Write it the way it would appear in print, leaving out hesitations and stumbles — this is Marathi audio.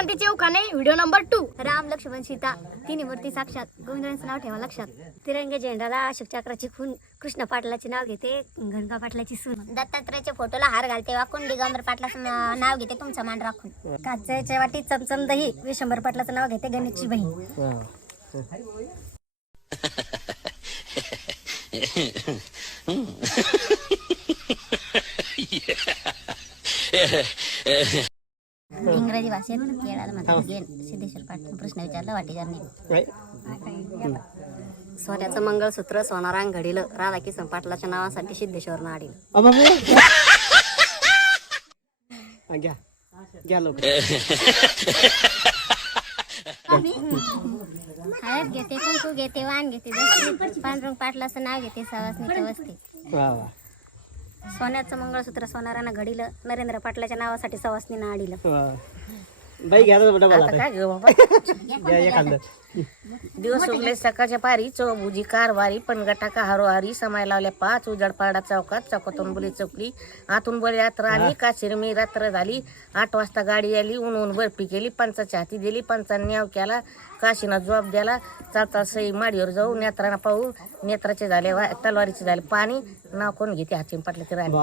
क्रांतीचे उखाणे व्हिडिओ नंबर 2. राम लक्ष्मण सीता तिन्ही मूर्ती साक्षात, गोविंदांचं नाव ठेवा लक्षात. तिरंगी झेंडाला अशोक चक्राची खून, कृष्ण पाटलाचे नाव घेते गणका पाटलाची सून. दत्तात्रयाच्या फोटोला हार घालते वाकून, दिगंबर पाटलाचं नाव घेते तुमचं मान राखून. काचेच्या वाटीत चमचम दही, विशंभर पाटलाचं नाव घेते गणेशची बहीण. इंग्रजी भाषेत केळाला म्हणतात गेन. सिद्धेश्वर पाटील प्रश्न विचारला वाटेदार नाही. सोन्याचं मंगळसूत्र सोनारांग घडीलं, राधा किसन पाटलाच्या नावासाठी सिद्धेश्वर नाडील. हळद घेते, कुंकू घेते, वाण घेते दसरी, पांडुरंग पाटलाचं नाव घेते सवासनीच्या वस्ती. सोन्याचं मंगळसूत्र सोनारानं घडीलं, नरेंद्र पाटलाच्या नावासाठी सवासनी नाडीलं. दिवस उगले सकाळच्या पारी, चौबुजी कारवारी, पणगटाका हरोहारी, समय लावल्या 5, उजाड पाडा चौकात, चौकातून बोली चौकली, आतून बोली यात्रा आली, काशिरमी रात्र झाली, 8 वाजता गाडी आली, ऊन बर्फी केली, पंचाची हाती दिली, पंचांनी न्याव केला, काशीनं जॉब द्याला, चालता सई माडीवर जाऊ, नेत्रांना पाहू, नेत्राचे झाले तलवारीचे झाले पाणी, नाव कोण घेते हाती पाटलं ते राणी.